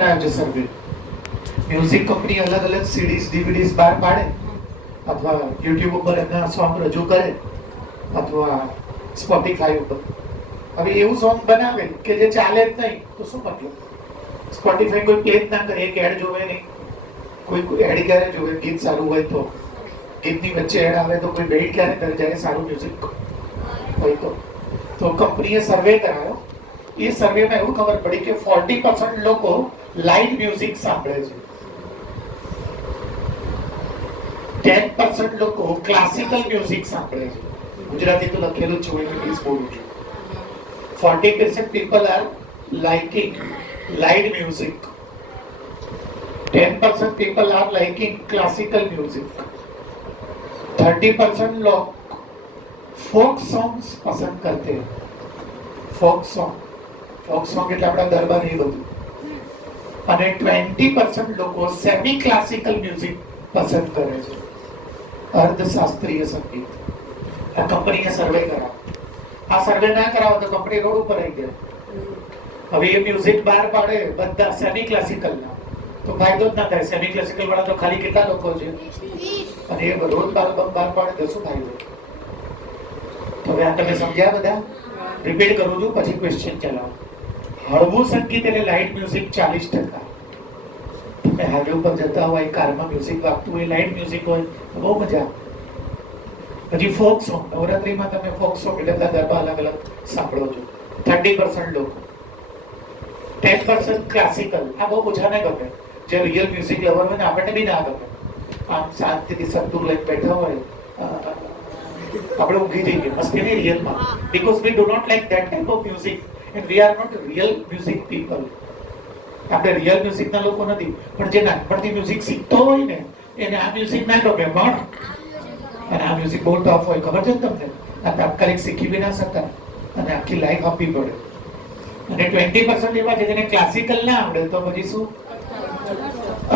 સર્વે music company અલગ અલગ સીડીઝ ડીવીડીઝ બહાર પાડે અથવા યુટ્યુબ ઉપર એમના સોંગ રજૂ કરે અથવા સ્પોટીફાઈ ઉપર. હવે એવું સોંગ બનાવે કે જે ચાલે જ નહીં તો શું મતલબ? સ્પોટીફાઈ કોઈ પ્લે જ ના કરે, એક એડ જોવે નહીં. કોઈ એડ ક્યારે જોવે? ગીત સારું હોય તો. ગીતની વચ્ચે એડ આવે તો કોઈ વેઇટ ક્યારે કરે જ્યારે સારું મ્યુઝિક હોય તો કંપનીએ સર્વે કરાયો. એ સર્વેમાં એવું ખબર પડી કે 40% લોકો લાઇટ મ્યુઝિક સાંભળે છે, 10% લોકો ક્લાસિકલ મ્યુઝિક સાંભળે છે. ગુજરાતી તો લખેલું છે, હું ઇંગ્લિશ બોલું છું. 40% people are liking light music, 10% people are liking classical music, 30% लोग फोक सॉन्ग्स पसंद करते हैं. फोक सॉन्ग એટલે આપણા ગરબા ને બધું. અને 20% લોકો સેમી ક્લાસિકલ મ્યુઝિક પસંદ કરે છે, અર્ધશાસ્ત્રીય સંગીત. આ કંપનીએ સર્વે કરાવો. આ સર્વે ના કરાવો તો કંપની રોડ ઉપર આવી જાય. હવે એ મ્યુઝિક બહાર પાડે બધા સેમી ક્લાસિકલ ના, તો ફાયદો જ ના થાય. સેમી ક્લાસિકલ વાળા તો ખાલી કેટલા લોકો છે, અને એ રોજ બહાર પાડે તો શું થાય? તો હવે આ તમે સમજ્યા બધા? રિપીટ કરું છું, પછી ક્વેશ્ચન ચલાવો. હળવું સંગીત એટલે લાઇટ મ્યુઝિક 40%. તમે હાઈવે ઉપર જતા હોય, કારમાં મ્યુઝિક વાગતું હોય, લાઇટ મ્યુઝિક હોય તો બહુ મજા આવે. પછી ફોક સોંગ, નવરાત્રીમાં તમે ફોક સોંગ એટલે બધા ગરબા અલગ અલગ સાંભળો છો. 30% લોકો, 10% ક્લાસિકલ. આ બહુ ઓછાને ગમે. જે રિયલ મ્યુઝિક લવર હોય ને, આપણને બી ના ગમે. આમ શાંતિથી સંતુર લઈને બેઠા હોય, આપણે ઊંઘી જઈએ મસ્તી નહીં રિયલમાં. Because we do not like that type of music and we are not real music people. આપણે રિયલ મ્યુઝિકના લોકો નથી, પણ જે નાનપણથી મ્યુઝિક શીખતો હોય ને એને આ મ્યુઝિક ના ગમે. પણ અને આ મ્યુઝિક બહુ ટફ હોય, ખબર છે તમને? આ તાત્કાલિક શીખી બી ના શકતા અને આખી લાઈફ આપવી પડે. અને 20% એવા છે જેને ક્લાસિકલ ના આવડે તો પછી શું?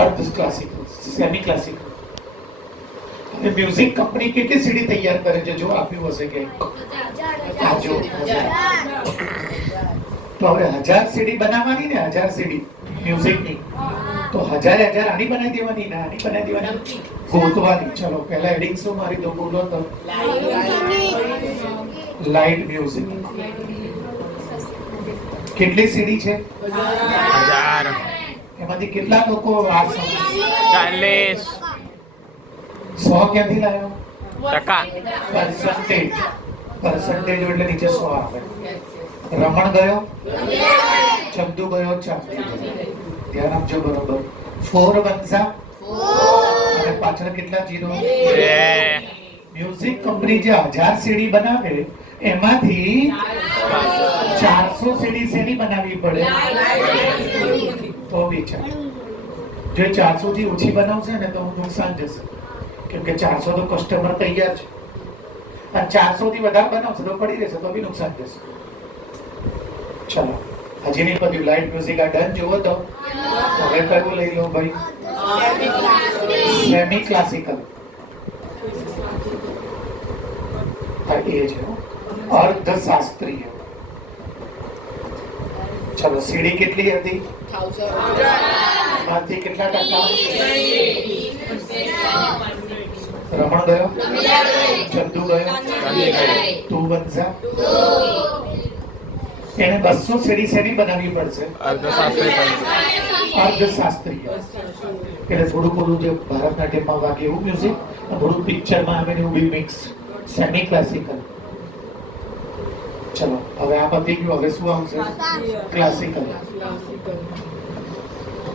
અર્ધ classical, semi classical. Music company કેટલી સીડી તૈયાર કરે છે જો આપ્યું હશે કે જો તો હવે 1000 સીડી બનાવવાની ને, 1000 સીડી મ્યુઝિકની, તો 1000 આની બનાવી દેવાની ને આની બનાવી દેવાની, ગોતવાની. ચલો પહેલા એડિંગ શું મારી દો, બોલો તો. લાઇટ મ્યુઝિક કેટલી સીડી છે? 1000. એમાંથી કેટલા લોકો આ 40 100 ક્યાંથી લાવ્યો? ટકા. પર્સન્ટેજ એટલે નીચે 100 આવે. રમણ ગયો, ચંદુ ગયો, ધ્યાન આપજો બરોબર. 4 વંશા અને પાછળ કેટલા જીરો? મ્યુઝિક કંપની જે 1000 સીડી બનાવે એમાંથી 400 સીડી શેની બનાવવી પડે? તો વિચાર, જો 400 થી ઓછી બનાવશે ને તો નુકસાન જશે, કેમ કે 400 તો કસ્ટમર તૈયાર છે. અને 400 થી વધારે બનાવશે તો પડી રહેશે તો બી નુકસાન જશે. ચલો હજી નહીં બધું. લાઇટ મ્યુઝિક આ ડન જુઓ તો. હવે કયું લઈ લો ભાઈ? Semi classical. એ છે અર્ધશાસ્ત્રીય. ચલો સીડી કેટલી હતી? 1000 માંથી કેટલા ટકા? રમણ ગયો, ચંદુ ગયો, તું વંશા. એને 200 સીડી શેની બનાવવી પડશે? અર્ધશાસ્ત્રીય. એટલે થોડું થોડું જે ભારતનાટ્યમમાં વાગે એવું મ્યુઝિક, થોડું પિક્ચરમાં આવે એવું બી મિક્સ. Semi classical. ચલો હવે આ પતી ગયું. હવે શું આવશે? ક્લાસિકલ.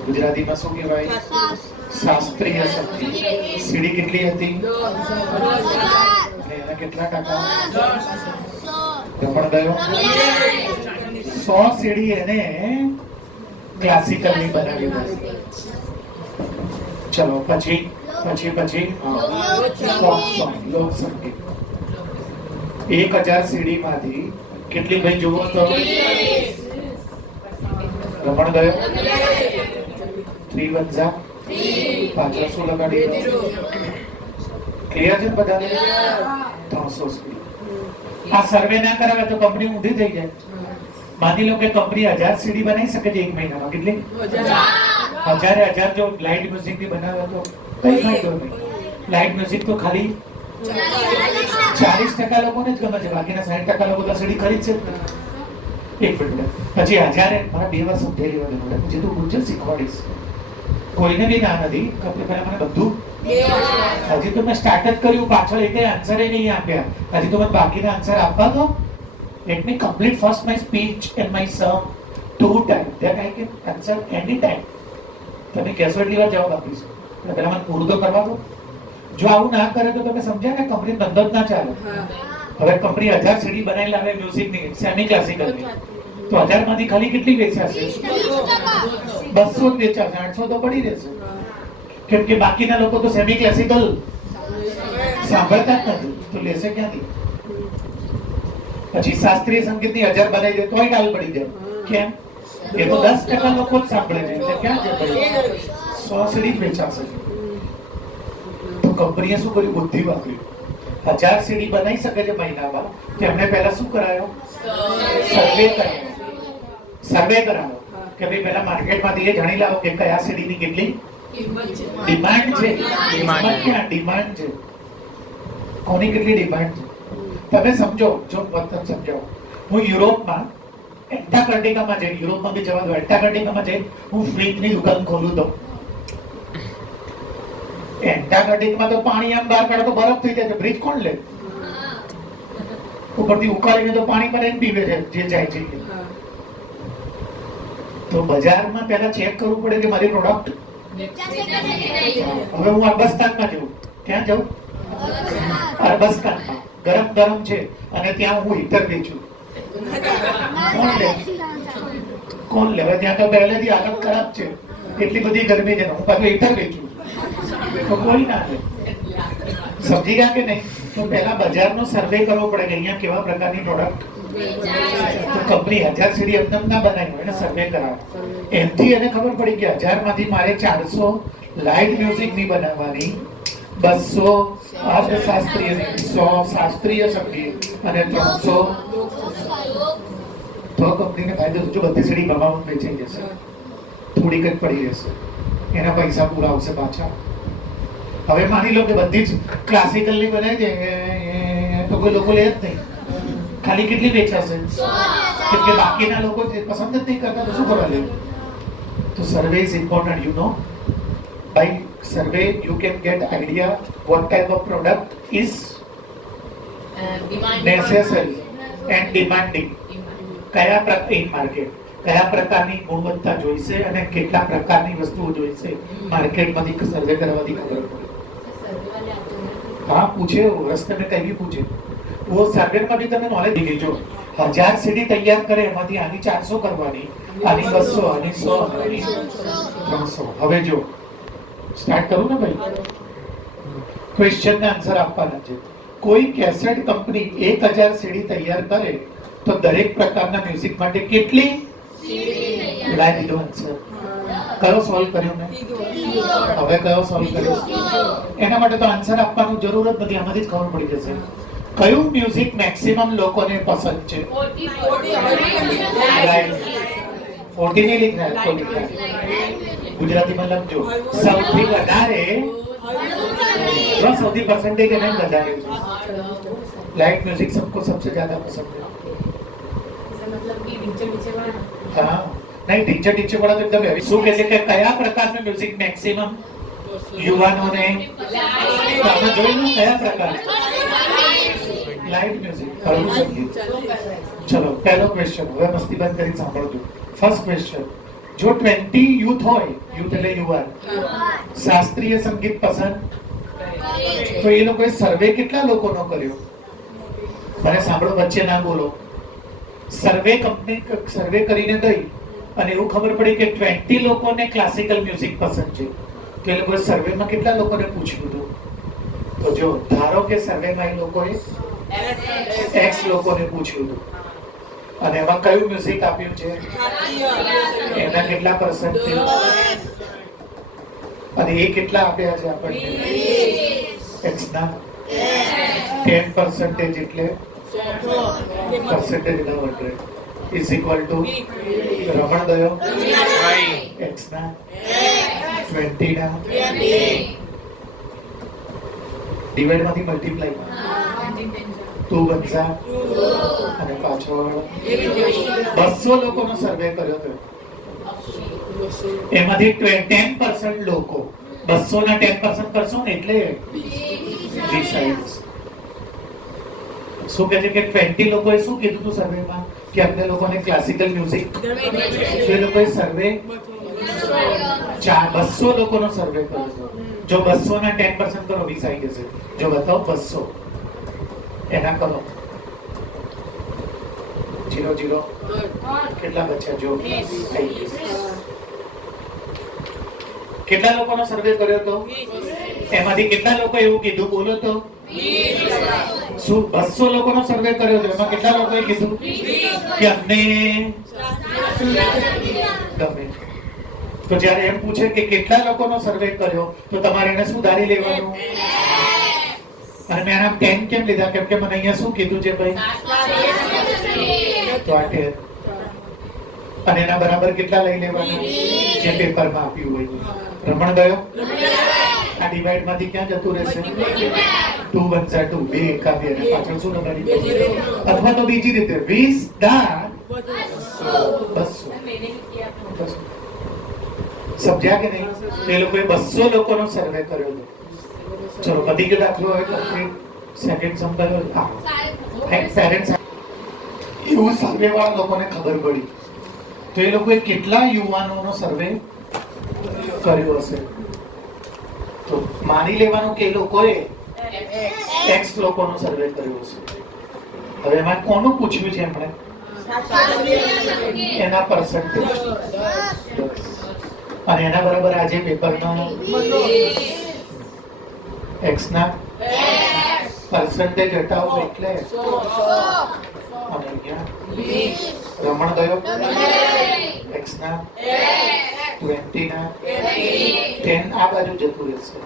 ગુજરાતીમાં શું કહેવાય? શાસ્ત્રીય સંગીત. સીડી કેટલી હતી? 1000. એના કેટલા ટકા? રમણ ગયો, 100 સીડી એને ક્લાસિકલ ની બનાવી પડશે. ચલો પછી લોક સંગીત. 1000 સીડી માંથી કેટલી ભાઈ જુઓ તો? રમણ ગયો, 3 વંશા, પાછળ શું લગાડી? ક્લિયર છે બધાને? 300 સીડી. આ સર્વે ના કરાવે તો કંપની ઊંધી થઈ જાય. માની લો કે કંપની 1000 સીડી બનાવી શકે છે એક મહિનામાં. કેટલી? 1000 જો લાઇટ મ્યુઝિક ની બનાવે તો કઈ ફાયદો નહીં. લાઇટ મ્યુઝિક તો ખાલી 40% લોકોને જ ગમે છે, બાકીના 60% લોકો તો સીડી ખરીદશે જ નહીં. એક મિનિટ પછી 1000 મારા 2 વાર સમજાઈ લેવા દેવું, પછી તું ગુજર શીખવાડીશ. કોઈને બી ના નથી કે પહેલા મને બધું હજી તો મેં સ્ટાર્ટ જ કર્યું, પાછળ એક આન્સર નહીં આપ્યા. હજી તો મને બાકીના આન્સર આપવા દો. Let me complete first my speech and my sum 2 times. Then I can answer any time. તમે કહેશો એટલી વાર જવાબ આપીશું. એટલે પહેલા મને પૂરું તો કરવા દો. જો આવું ના કરે તો તમે સમજ્યા ને કંપની ધંધો જ ના ચાલે. હવે કંપની 1000 સીડી બનાવી લાવે મ્યુઝિકની, સેમી ક્લાસિકલની, તો 1000 માંથી ખાલી કેટલી વેચાશે? 200 જ વેચાશે, 800 તો પડી રહેશે. કેમ કે બાકીના લોકો તો સેમી ક્લાસિકલ સાંભળતા જ નથી, તો લેશે ક્યાંથી? પછી શાસ્ત્રીય સંગીતની 1000 બનાવી દે તોય ડાલ પડી જાય. કેમ? એ તો 10% લોકો જ સાંભળે છે, એટલે ક્યાં છે પડી? 100 સીડી જ વેચાશે. તો કંપનીએ શું કર્યું? બુદ્ધિ વાપરી. 1000 સીડી બનાવી શકે છે મહિનામાં, તો એમને પહેલા શું કરાયો? સર્વે કરાયો. સર્વે કરાયો કે ભાઈ પહેલા માર્કેટમાંથી એ જાણી લાવો કે કયા સીડીની કેટલી ડિમાન્ડ છે. ડિમાન્ડ છે, કોની કેટલી ડિમાન્ડ છે તમે સમજો. જો તમે સમજાવો, હું યુરોપમાં એન્ટાર્કટિકામાં જઈ, યુરોપમાં બી જવા દો, એન્ટાર્કટિકામાં જઈ હું ફ્રીજની દુકાન ખોલું તો એન્ટાર્કટિકમાં તો પાણી આમ બહાર કાઢો તો બરફ થઈ જાય છે, ફ્રીજ કોણ લે? ઉપરથી ઉકાળીને તો પાણી પર એમ પીવે છે જે જાય છે. તો બજારમાં પહેલા ચેક કરવું પડે કે મારી પ્રોડક્ટ. હવે હું અરબસ્તાનમાં જઉં, ક્યાં જઉં? અરબસ્તાનમાં ગરમ ગરમ છે અને ત્યાં હું હીટર વેચું, કોણ લે? ત્યાં તો પહેલેથી હાલત ખરાબ છે, એટલી બધી ગરમી છે, હું પાછું હીટર વેચું તો કોઈ ના લે. સમજી ગયા કે નહીં? તો પહેલા બજારનો સર્વે કરવો પડે કે અહીંયા કેવા પ્રકારની પ્રોડક્ટ. તો કંપની 1000 સીડી એકદમ ના બનાવી હોય, એને સર્વે કરાવે. એમથી એને ખબર પડી કે 1000 માંથી મારે 400 લાઇટ મ્યુઝિક ની બનાવવાની, 200 અર્ધશાસ્ત્રીય, 100 શાસ્ત્રીય સંગીત અને 300. તો કંપનીને ફાયદો થશે. બધી સીડી ભરવામાં વેચાઈ જશે, થોડીક જ પડી રહેશે, એના પૈસા પૂરા આવશે પાછા. હવે માની લો કે બધી જ ક્લાસિકલની બનાવી દે તો કોઈ લોકો લે જ નહીં. ખાલી કેટલી વેચાશે? કેમ કે બાકીના લોકો પસંદ જ નહીં કરતા, તો શું કરવા લે? તો survey is important. You know, by survey you can get idea what type of product is necessary and demanding. કયા પ્રકાર ઇન માર્કેટ, કયા પ્રકારની ગુણવત્તા જોઈશે અને કેટલા પ્રકારની વસ્તુઓ જોઈશે, માર્કેટમાંથી સર્વે કરવાથી ખબર પડે. हाँ पूछे, रस्ते में कहीं भी पूछे, वो सर्वे में भी तने नॉलेज दी गई. जो 1000 सीडी तैयार करे एमांथी आनी 400 करवानी, आनी 200, आनी 100, आनी 300. હવે જો સ્ટાર્ટ કરું ને ભાઈ, ક્વેશ્ચન ના આન્સર આપવાના છે. કોઈ કેસેટ કંપની 1000 સીડી તૈયાર કરે તો દરેક પ્રકારના મ્યુઝિક માટે કેટલી સીડી? લાઈ દીધો આન્સર. કયો સોલ્વ કર્યો મેં? હવે કયો સોલ્વ કર્યો? એના માટે તો આન્સર આપવાનું જરૂર જ નથી, આમાંથી જ ખબર પડી જશે. કયું મ્યુઝિક મેક્સિમમ લોકોને પસંદ છે? 40 નહીં લખાય, ગુજરાતીમાં લખજો. સૌથી વધારે સૌથી परसेंटेज એને વધારે છે. लाइट म्यूजिक सबको सबसे ज्यादा पसंद है. हाँ नहीं, टीचर टीचर वाला तो एकदम है. શું કહે છે કે કયા પ્રકારનું મ્યુઝિક મેક્સિમમ યુવાનોને આમાં જોઈનું? કયા પ્રકાર? લાઇટ મ્યુઝિક, હળવું સંગીત. ચલો પહેલો ક્વેશ્ચન, હવે મસ્તી બંધ કરી સાંભળજો. ફર્સ્ટ ક્વેશ્ચન, જો 20 યુથ હોય, યુથ એટલે યુવાન, શાસ્ત્રીય સંગીત પસંદ, તો એ લોકોએ સર્વે કેટલા લોકોનો કર્યો? મને સાંભળો, વચ્ચે ના બોલો. સર્વે કંપની સર્વે કરીને ગઈ અને એવું ખબર પડી કે 20 લોકોને ક્લાસિકલ મ્યુઝિક પસંદ છે, તો એ લોકોએ સર્વેમાં કેટલા લોકોને પૂછ્યું હતું? તો જો ધારો કે સર્વેમાં એ લોકોએ X લોકોને પૂછ્યું હતું અને એમાં કયું મ્યુઝિક આપ્યું છે? એના કેટલા પરસેન્ટેજ અને એ કેટલા આપ્યા છે આપણને? X ના 10% એટલે પરસેન્ટેજ ના 100. ઇઝ ઇક્વલ ટુ રમણ ગયો વાય x ના 20 ના ડિવાઇડ માંથી મલ્ટીપ્લાય 2 વત્તા અને પાછળ 200 લોકોનો સર્વે કર્યો હતો એમાંથી 10% લોકો 200 ના 10% કરશો ને એટલે ડિસાઇડ્સ શું કહે છે કે 20 લોકોએ શું કીધું હતું સર્વેમાં કે અમને લોકોને ક્લાસિકલ મ્યુઝિક એ લોકોએ સર્વે 200 લોકોનો સર્વે કર્યો હતો. જો 200 ના 10% કરો 20 આવી જશે. જો બતાવો 200 એના કરો 0 કેટલા બચ્યા જો કેટલા લોકોનો સર્વે કર્યો તો એમાંથી કેટલા લોકો એવું કીધું બોલો તો શું 200 લોકોનો સર્વે કર્યો તો એમાં કેટલા લોકોએ કીધું કે અમને ગમે. તો જ્યારે એમ પૂછે કે કેટલા લોકોનો સર્વે કર્યો તો તમારે એને શું ધારી લેવાનું અને મેં આના 10 કેમ લીધા કેમ કે મને અહીંયા શું કીધું છે ભાઈ તો 8 અને એના બરાબર કેટલા લઈ લેવાના જે પેપરમાં આપ્યું હોય. રમણ ગયો આ ડિવાઇડ માંથી ક્યાં જતું રહેશે 2 વત્તા 2 બે એકા બે અને પાછળ શું નંબર અથવા તો બીજી રીતે 20 દાન 200 સમજ્યા કે નહીં. એ લોકોએ 200 લોકોનો સર્વે કર્યો હતો. ચલો પતી ગયો દાખલો હવે કમ્પ્લીટ સેકન્ડ સમ કર્યો પેરેન્ટ્સ એવું સર્વે વાળા લોકોને ખબર પડી તો એ લોકોએ કેટલા યુવાનોનો સર્વે કર્યો હશે તો માની લેવાનું કે એ લોકોએ x લોકોનો સર્વે કર્યો હશે. હવે એમાં કોનું પૂછ્યું છે એમણે એના પર્સન્ટેજ અને એના બરાબર આજે પેપરમાં x ના પર્સન્ટેજ હટાવો એટલે અને અહીંયા રમણ ગયો x ના 20 ના 10 આ બાજુ જતું રહેશે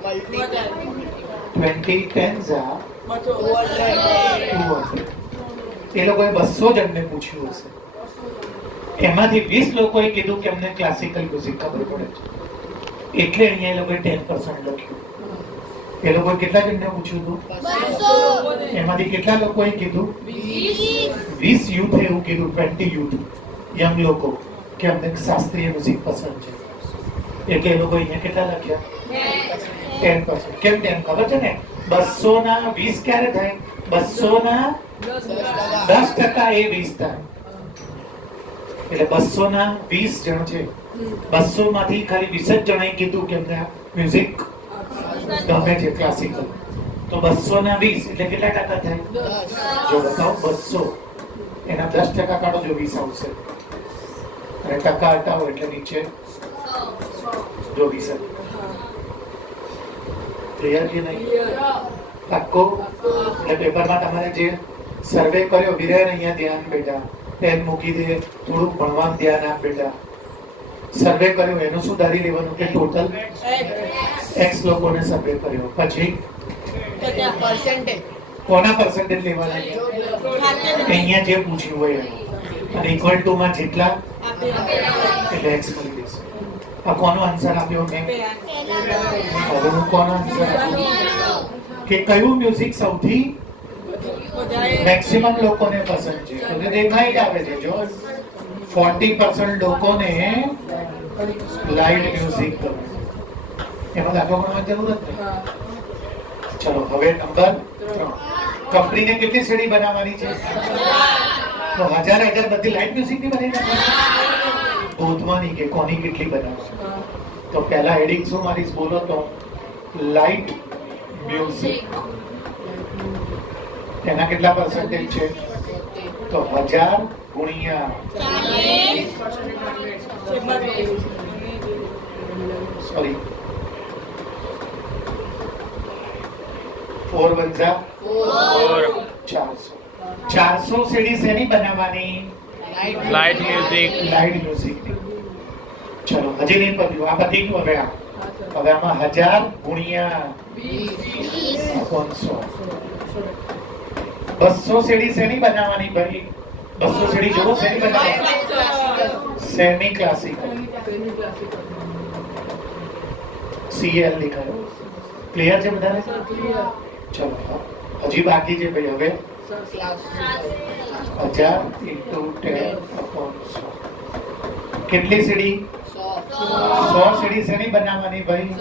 20 10 ઝા 200 એ લોકોએ 200 જણને પૂછ્યું હશે એમાંથી 20 લોકોએ કીધું કે અમને ક્લાસિકલ મ્યુઝિક ખબર પડે છે એટલે અહીંયા એ લોકોએ 10% લખ્યું. એ લોકોએ કેટલા જણને પૂછ્યું હતું એમાંથી કેટલા લોકોએ કીધું 20 યુથ એવું કીધું 20 યુથ યંગ લોકો કે અમને શાસ્ત્રીય મ્યુઝિક પસંદ છે એટલે એ લોકો અહીંયા કેટલા લખ્યા 10%. કેમ 10 ખબર છે ને 200 ના 20 ક્યારે થાય 200 ના 10% એ 20 થાય એટલે 200 ના 20 જણ છે 200 માંથી ખાલી 20 જ જણાએ કીધું કે અમને મ્યુઝિક ગમે છે ક્લાસિકલ તો 200 ના 20 એટલે કેટલા ટકા થાય જો બતાવો 200 એના 10% કાઢો જો 20 આવશે અને ટકા હટાવો એટલે નીચે જો 20 ક્લિયર કે નહીં પાક્કો. એટલે પેપરમાં તમારે જે સર્વે કર્યો વિરેન અહીંયા ધ્યાન બેટા પેન મૂકી દે થોડુંક ભણવામાં ધ્યાન આપ બેટા. સર્વે કર્યો એનું શું ધારી લેવાનું કે ટોટલ x લોકોને સર્વે કર્યો પછી કોના પર્સન્ટેજ લેવાના અહીંયા જે પૂછ્યું હોય અને ઇક્વલ ટુ માં જેટલા એટલે x મળી જશે. આ કોનો આન્સર આપ્યો મેં હવે હું કોનો આન્સર આપ્યો કે કયું મ્યુઝિક સૌથી મેક્સિમમ લોકોને પસંદ છે તો દેખાઈ જ આવે છે જો 40% લોકોને લાઇટ મ્યુઝિક ગમે. એમાં દાખલો ગણવાની જરૂર જ નહીં. ચલો હવે નંબર 3 કંપનીને કેટલી સીડી બનાવવાની છે તો હજાર બધી લાઇટ મ્યુઝિક ની બનાવી નાખવાની ગોતવાની કે કોની કેટલી બનાવવાની. તો પહેલા હેડિંગ શું મારીશ બોલો તો લાઇટ મ્યુઝિક એના કેટલા પર્સન્ટેજ છે તો 1000 ગુણ્યા સોરી 4 વત્તા 400 સીડી શેની બનાવવાની લાઇટ મ્યુઝિક લાઇટ મ્યુઝિક. ચલો હજી નહીં પત્યું આ પતી ગયું. હવે હવે આમાં 1000 ગુણ્યા 500 200 સીડી શેની બનાવવાની ભાઈ 200 સીડી જોવો સેમી બનાવો સેમી ક્લાસિકલ CL लिखायो ક્લિયર છે બધાને ચલો હજી બાકી છે ભાઈ હવે 1000 into 10 upon 100 કેટલી સીડી 100 સીડી શેની બનાવવાની ભાઈ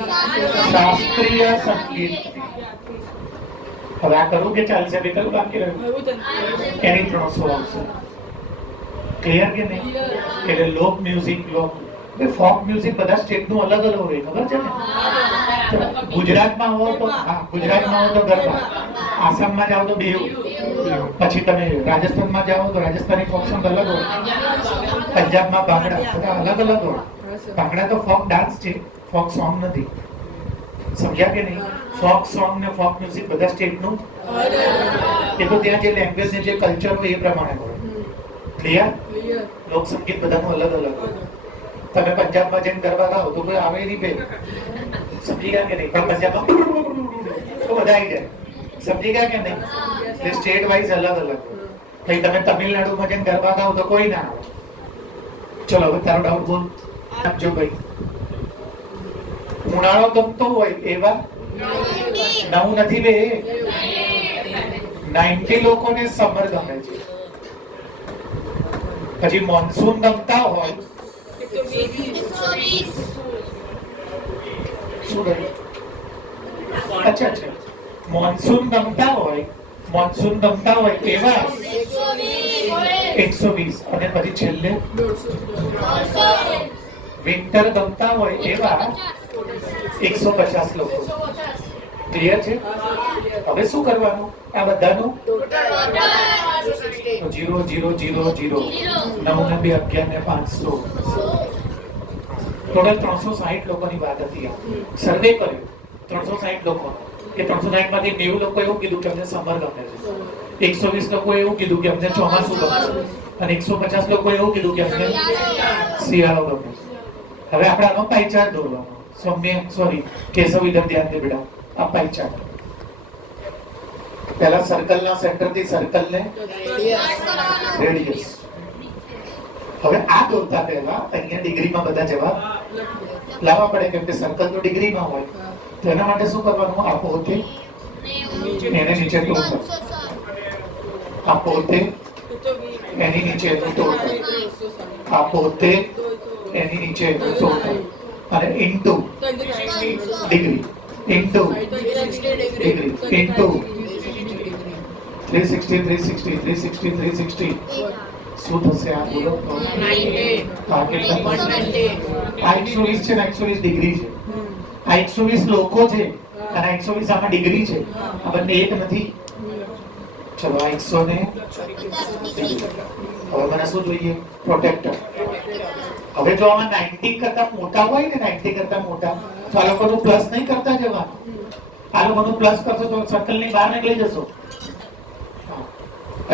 શાસ્ત્રીય સંગીત હવે આ કરું કે ચાલશે વિકલ્પ બાકી રહ્યું એની 300 આવશે ક્લિયર કે નહીં એટલે લોક મ્યુઝિક ફોક મ્યુઝિક બધા સ્ટેટ નું અલગ અલગ હોય ખબર છે ને ગુજરાતમાં હો તો હા ગુજરાતમાં હો તો ગરબા આસામમાં જાઓ તો બેહુ પછી તમે રાજસ્થાનમાં જાઓ તો રાજસ્થાની ફોક સોંગ અલગ હોય પંજાબમાં ભાંગડા બધા અલગ અલગ હોય ભાંગડા તો ફોક ડાન્સ છે ફોક સોંગ નથી સમજ્યા કે નહીં ફોક સોંગ ને ફોક મ્યુઝિક બધા સ્ટેટ નું એ તો ત્યાં જે લેંગ્વેજ ને જે કલ્ચર હોય એ પ્રમાણે હોય ક્લિયર લોક સંગીત બધાનું અલગ અલગ હોય તમે પંજાબમાં જઈને ગરબા ગાઓ તો કોઈ આવે નહીં બે સમજી ગયા કે નહીં પણ પંજાબમાં તો બધા આવી જાય સમજી ગયા કે નહીં એટલે સ્ટેટ વાઇઝ અલગ અલગ ભાઈ તમે તમિલનાડુમાં જઈને ગરબા ગાઓ તો કોઈ ના આવે ચલો હવે તારો ડાઉટ બોલ આપજો ભાઈ ઉનાળો ગમતો હોય એવા 9 નથી બે 90 લોકોને સમર ગમે છે પછી મોન્સૂન ગમતા હોય શું કહ્યું અચ્છા મોન્સૂન ગમતા હોય એવા 120 અને પછી છેલ્લે વિન્ટર ગમતા હોય એવા 150 લોકો ક્લિયર છે હવે શું કરવાનું આ બધાનું 0 0 0 0 9 ને 2 11 ને 500 ટોટલ 360 લોકોની વાત હતી આ સર્વે કર્યો 360 લોકો કે 360 માંથી 90 લોકો એવું કીધું કે અમને સમર ગમે છે 120 લોકો એવું કીધું કે અમને ચોમાસું ગમે છે અને 150 લોકો એવું કીધું કે અમને શિયાળો ગમે છે હવે આપણે આનો પાઈ ચાર્ટ દોરવાનો કેશવ ઇધર ધ્યાન દે બેટા આ પાઈ ચાર્ટ પહેલા સર્કલ ના સેન્ટર થી સર્કલ ને રેડિયસ હવે આ દોરતા પહેલા અહીંયા ડિગ્રીમાં બધા જવાબ લાવવા પડે કેમ કે સર્કલ તો ડિગ્રીમાં હોય તો એના માટે શું કરવાનું આ પોતે એને નીચે ટોટલ આ પોતે એની નીચે ટોટલ આ પોતે એની નીચે ટોટલ અને into degree into degree into 360 શું થશે આ બોલો આ કેટલા આ 120 છે ને 120 ડિગ્રી છે આ 120 લોકો છે અને 120 આમાં ડિગ્રી છે આ બંને એક નથી ચલો આ 100 ને હવે મને શું જોઈએ પ્રોટેક્ટર હવે જો આમાં 90 કરતા મોટા હોય ને 90 કરતા મોટા તો આ લોકોનું પ્લસ નહીં કરતા જવાનું આ લોકોનું પ્લસ કરશો તો સર્કલ ની બહાર નીકળી જશો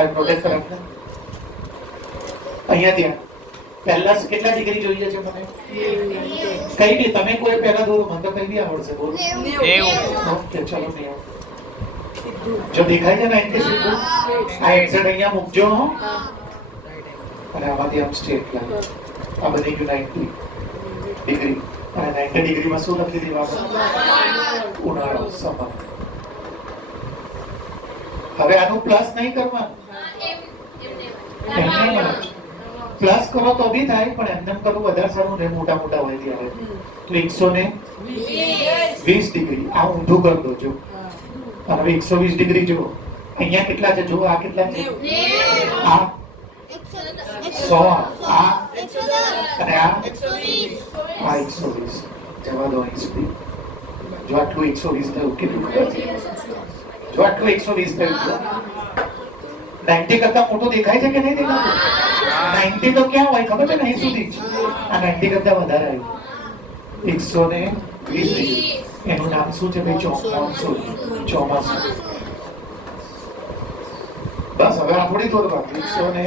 પ્રોટેક્ટર આપણે અહીંયા ત્યાં પહેલા કેટલા ડિગ્રી જોઈએ છે મને કઈ બી તમે કોઈ પહેલા દોરો મને તો કઈ બી આવડશે બોલો ઓકે ચલો નહીં જો દેખાય છે 90 સીધું આ એક્ઝેટ અહીંયા મૂકજો હો અને આમાંથી આમ સ્ટ્રેટ લાઈન આ બની ગયું 90 ડિગ્રી અને 90 ડિગ્રીમાં શું લખી દીધું આપણે ઉનાળો સમર હવે આનું પ્લસ નહીં કરવાનું પ્લસ કરો તો બી થાય પણ એમ કરવું વધારે સારું ને મોટા મોટા હોય ત્યારે તો 120 ડિગ્રી આ ઊંધું કરી દો જો અને હવે 120 ડિગ્રી જો અહીંયા કેટલા છે જો આ કેટલા છે આ 100 આ અને આ 120 જવા દો 120 જો આટલું 120 થયું કેટલું જો આટલું 120 થયું 90 કરતા મોટું દેખાય છે કે નહીં દેખાતું 90 તો ક્યાં હોય ખબર છે ને અહીં સુધી આ 90 કરતા વધારે આવ્યું 120 એનું નામ શું છે ભાઈ ચોમાસું બસ હવે આ થોડી દોરવાનું 100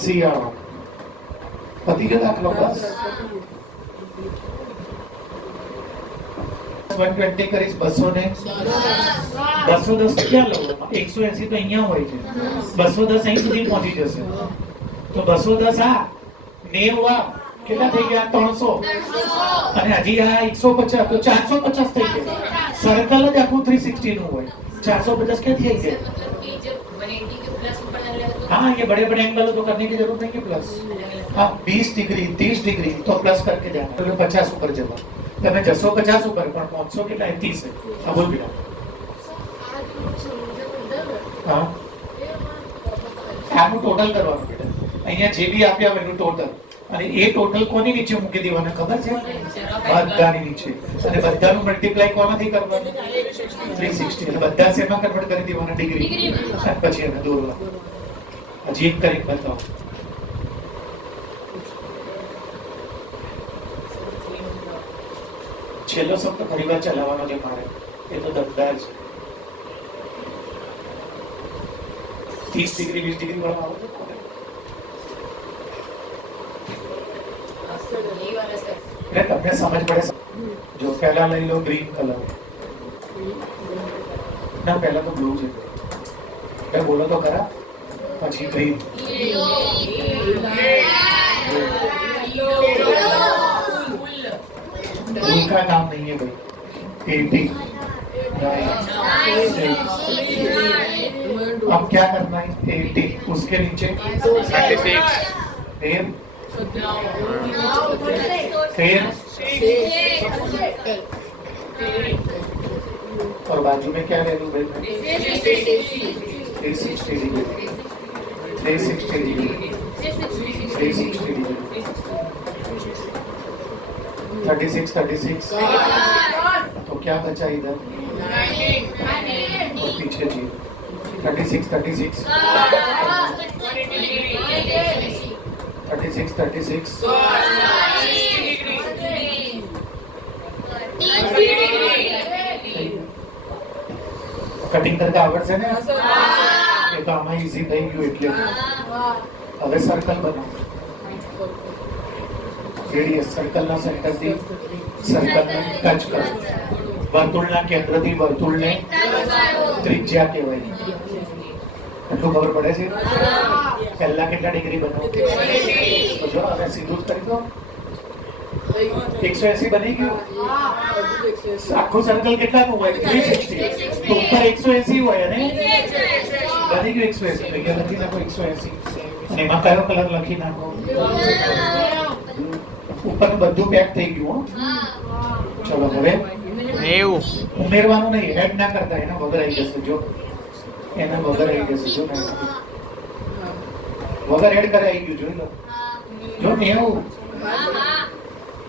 શિયાળો પતી ગયો દાખલો બસ 120 કરીશ 200 ને 210 ક્યાં લઉં? 180 તો અહીંયા હોય છે, 210 અહીં સુધી પહોંચી જશે. તો 210 આ 90 આ કેટલા થઈ ગયા? 300 અને હજી આ 150 તો 450 થઈ ગયા. સર્કલ જ આખું 360 નું હોય. 450 ક્યાંથી આવી જાય? हाँ ये बड़े बड़े एंगल तो करने की जरूरत नहीं है प्लस. हाँ 20 डिग्री 30 डिग्री तो प्लस करके जाना. तो 50 ऊपर जवा તમે જશો 50 ઉપર પણ પહોંચશો કેટલા? 30 છે. હા બોલ બેટા. હા આનું ટોટલ કરવાનું બેટા. અહીંયા જે બી આપ્યા હોય એનું ટોટલ, અને એ ટોટલ કોની નીચે મૂકી દેવાના ખબર છે? બધાની નીચે. અને બધાનું મલ્ટીપ્લાય કોનાથી કરવાનું? 360. એટલે બધા શેમાં કન્વર્ટ કરી દેવાના? ડિગ્રી. અને પછી એને દોરવા. હજી એક કરી બતાવો. છેલ્લો શબ્દ ફરી વાર ચલાવવાનો છે મારે. એ તો દગદાર છે. 30 ડિગ્રી 20 ડિગ્રી વાળો આવો તો કોને? એટલે તમને સમજ પડે. જો પહેલા લઈ લો ગ્રીન કલર. ના પહેલા તો બ્લુ છે. એટલે બોલો તો ખરા. પછી ગ્રીન. ब्लू का नाम नहीं है भाई. 80 अब क्या करना है? 80 उसके नीचे 36 फिर और बाजू में क्या ले लूं भाई? 360 डिग्री 360 डिग्री 360 डिग्री 36 36 तो क्या बचा इधर? और पीछे जी 36 36 36 36 કટિંગ કરતા આવડશે ને? એ તો આમાં ઈઝી થઈ ગયું. એટલે હવે સર્કલ બનાવો. રેડિયસ સર્કલના સેન્ટરથી સર્કલને ટચ કરો. વર્તુળના કેન્દ્રથી વર્તુળને ત્રિજ્યા કહેવાય. એટલું ખબર પડે છે? પહેલા કેટલા ડિગ્રી બનાવો? તો જો હવે સીધું જ કરી દો. 180 બની ગયું. આખું સર્કલ કેટલાનું હોય? 360. તો ઉપર 180 હોય અને બની ગયું 180. જગ્યા લખી નાખો 180. અને એમાં કયો કલર લખી નાખો? ઉપરનું બધું પેક થઈ ગયું. ચલો હવે ઉમેરવાનું નહીં. એડ ના કરતા, એના વગર આવી જશે. જો એના વગર આવી જશે. જો વગર એડ કરે આવી ગયું. જોઈ લો. જો 90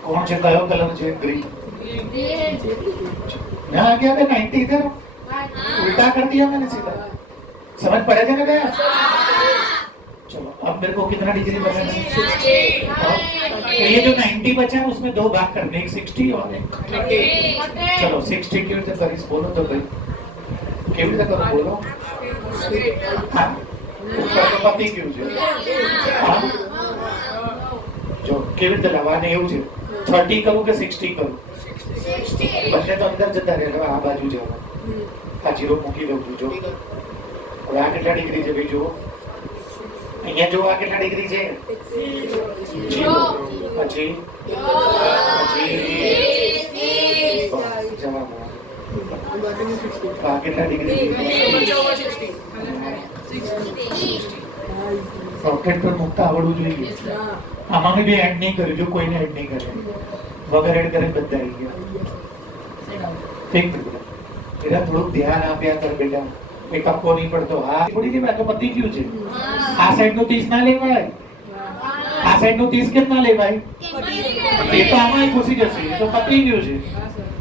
कौन से कलर कलर से? ग्रीन. ना क्या है 90 इधर उल्टा कर दिया मैंने सीधा. समझ पड़े थे ना भैया? चलो अब मेरे को कितना डिग्री बचा? 60. तो ये जो 90 बचा है उसमें दो भाग करने, एक 60 और एक 30. चलो 60 की वजह करीस बोलो तो भाई केवी રીતે કરો? બોલો. હા તો પતી ગયું છે. હા જો કેવી રીતે લાવવાને એવું છે. 30 કરું કે 60 કરું? 60. બંને તો અંદર જતા રહે. હવે આ બાજુ જવા. આ જીરો મૂકી દઉં છું. જો હવે આ કેટલા ડિગ્રી છે ભાઈ? જુઓ અહીંયા. જો આ કેટલા ડિગ્રી છે? 0. પછી જવા. આ કેટલા ડિગ્રી? રોકેટ પર મૂકતા આવડવું જોઈએ. આમાં બી એડ નહીં કર્યું. જો કોઈને એડ નહીં કરે, વગર એડ કરે બધા આવી ગયા. ઠીક છે બેટા, થોડુંક ધ્યાન આપ્યા કર બેટા. એ કપકો નહીં પડતો. હા થોડી જી તો પતી ગયું છે. આ સાઈડ નું 30 ના લેવાય. આ સાઈડ નું 30 કેમ ના લેવાય? એ તો આમાં ઘૂસી જશે. એ તો પતી ગયું છે.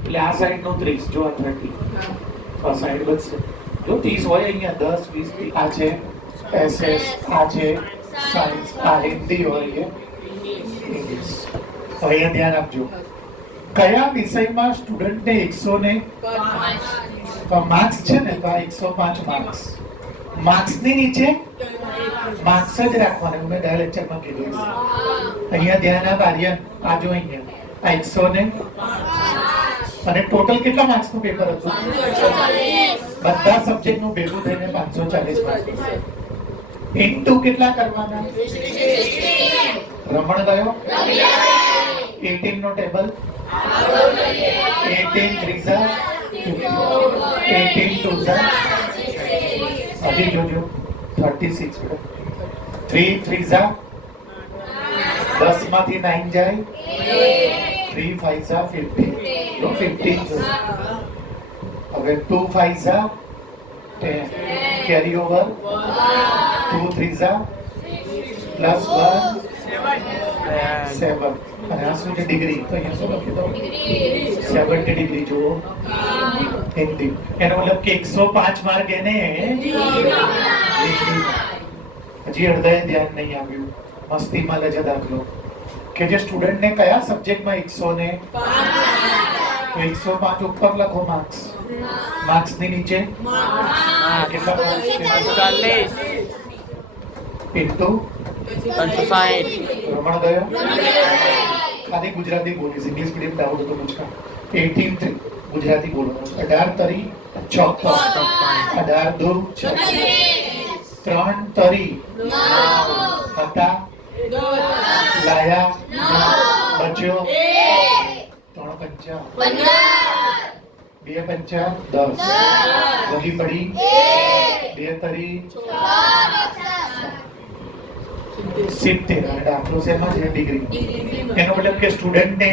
એટલે આ સાઈડ નું 30. જો આ 30 આ સાઈડ બચશે. જો 30 હોય અહીંયા 10 20 આ છે એસએસ, આ છે સાયન્સ, આ હિન્દી હોય ઇંગ્લિશ. અહીંયા ધ્યાન આપજો. કયા વિષયમાં સ્ટુડન્ટને 105 માર્ક્સ છે ને? તો આ 105 માર્ક્સ. માર્ક્સની નીચે માર્ક્સ જ રાખવાના. મેં દર લેક્ચરમાં કીધું. અહીંયા ધ્યાન આપ આર્યન. આ જો અહીંયા આ 105 અને ટોટલ કેટલા માર્ક્સ નું પેપર હતું? બધા સબ્જેક્ટ નું ભેગું થઈને 540 માર્ક્સ. ઇન્ટુ કેટલા કરવાના? રમણ ગયો 18 નો ટેબલ 18 3 18 2 અભી જોજો 36 3 3 10 માંથી 9 જાય 3 5 15 તો 15 હવે 2 5 10 કેરી ઓવર 2 3 પ્લસ 1 7 અને આ શું છે? ડિગ્રી. તો અહીંયા શું લખ્યું તો 70 ડિગ્રી જુઓ હિન્દી. એનો મતલબ કે 105 માર્ક એને હજી અડધાએ ધ્યાન નહીં આવ્યું. મસ્તીમાં લેજે દાખલો કે જે સ્ટુડન્ટને કયા સબ્જેક્ટમાં 100 ને 105 ઉપર લખો માર્ક્સ. માર્ક્સ ની નીચે કેટલા માર્ક્સ? ઇન્ટુ 25. રમણ ગયો ખાલી ગુજરાતી બોલીશ. ઇંગ્લિશ મીડિયમ ડાઉટ હતો પૂછકા. 18 ગુજરાતી બોલો. 18 તરી 54 18 દુ 3 તરી 9 હતા લાયા 9 બચ્યો 3 પંચા 2 પંચા 10 વહી પડી 2 તરી 70. અને દાખલો શેમાં છે? ડિગ્રી. એનો મતલબ કે સ્ટુડન્ટને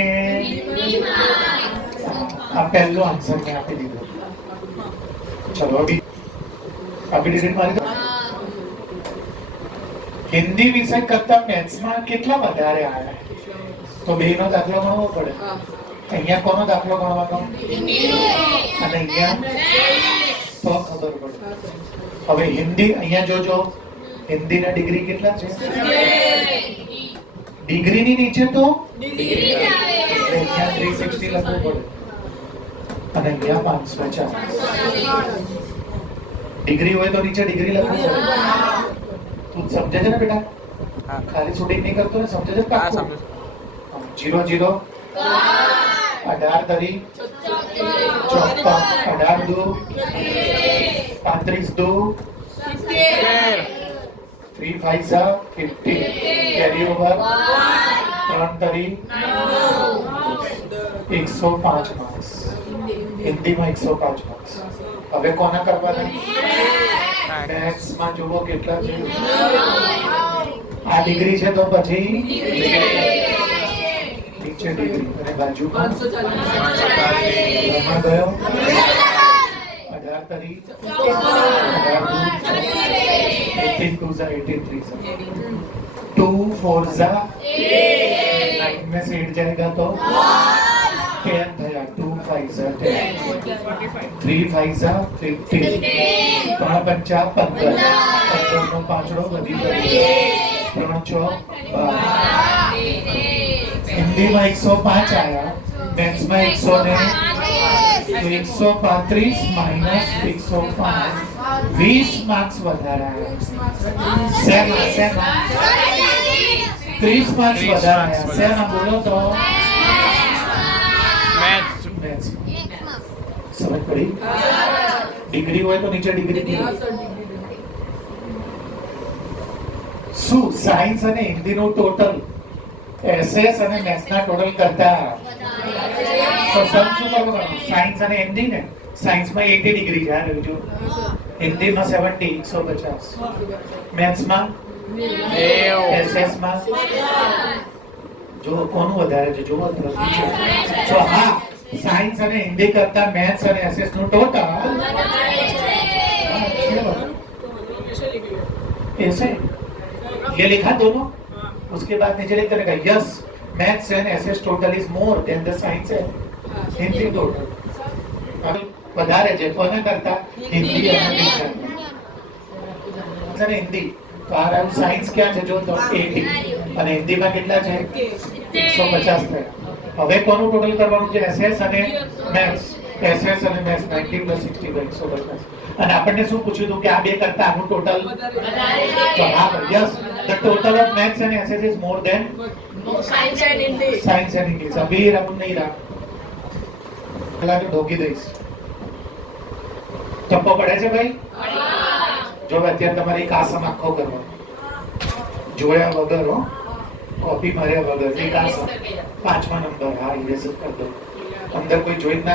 આ પહેલો આન્સર મેં આપી દીધો. ચલો આપી દીધી મારી તો. હિન્દી વિષય કરતા મેથ્સમાં કેટલા વધારે આવ્યા? તો બેનો દાખલો ગણવો પડે. અહીંયા કોનો દાખલો ગણવાનો અને અહીંયા તો ખબર પડે. હવે હિન્દી અહીંયા જોજો. હિન્દીના ડિગ્રી કેટલા છે? ડિગ્રીની નીચે તો અહીંયા 360 લખવું પડે અને અહીંયા 540. ડિગ્રી હોય તો નીચે ડિગ્રી લખવું પડે. તું સમજે છે ને બેટા? ખાલી શૂટિંગ નહીં કરતો ને? સમજે છે? 0 0 18 તરી 54 18 દુ 35 દુ 3 5 15 કેરી ઓવર 3 તરી 105 માર્ક્સ. હિન્દીમાં 105 માર્ક્સ. હવે કોના કરવાના? મેથ્સમાં જુઓ કેટલા છે. આ ડિગ્રી છે તો પછી નીચે ડિગ્રી અને બાજુમાં રમણ ગયો 18 તરી 18 2 18 3 2 4 9 में से 8 जाएगा तो 10 થયા 2 5 10 3 5 15 3 પંચા 15 15 નો પાંચડો વધી ગયો 3 6 12. હિન્દીમાં 105 આયા. મેથ્સમાં 100 ને 135 માઇનસ 105 20 માર્ક્સ વધારે આવ્યા. શેમાં 30 માર્ક્સ વધારે આવ્યા. શેમાં બોલો તો? મેથ્સ. સમજ પડી? ડિગ્રી હોય તો નીચે ડિગ્રી. શું સાયન્સ અને હિન્દીનું ટોટલ એસએસ અને મેથ્સના ટોટલ કરતા તો સમ શું કરવાનું? સાયન્સ અને હિન્દી ને. સાયન્સમાં 80 ડિગ્રી છે. જો હિન્દીમાં 70 150. મેથ્સમાં એસએસમાં જો કોનું વધારે છે જુઓ તો. હા, સાયન્સ અને हिंदी करता मैथ्स और एसएस नो टोटल ऐसे ये लिखा दोनों. उसके बाद नीचे लिख देगा yes maths and SS total is more than the science and Hindi total. વધારે છે કોને કરતા? હિન્દી અને વિજ્ઞાન અને હિન્દી. તો આ રાઉન્ડ સાયન્સ ક્યાં છે જો તો 80 અને હિન્દીમાં કેટલા છે 150 થયા. હવે કોનું ટોટલ કરવાનું છે? એસએસ અને મેથ્સ. એસએસ અને મેથ્સ 90 + 60 = 150. અને આપણને શું પૂછ્યું હતું કે આ બે કરતા આનું ટોટલ તો હા yes the total of maths and SS is more than science and English. અભી રાઉન્ડ નહીં रहा. પેલા તો ઢોકી દઈશ. ટપ્પો પડે છે ભાઈ? જો અત્યારે તમારે એક આસન આખો કરવાનો, જોયા વગર હો, કોપી માર્યા વગર એક આસન. 5મા નંબર. હા, એ કરી દો. અંદર કોઈ જોઈ જ ના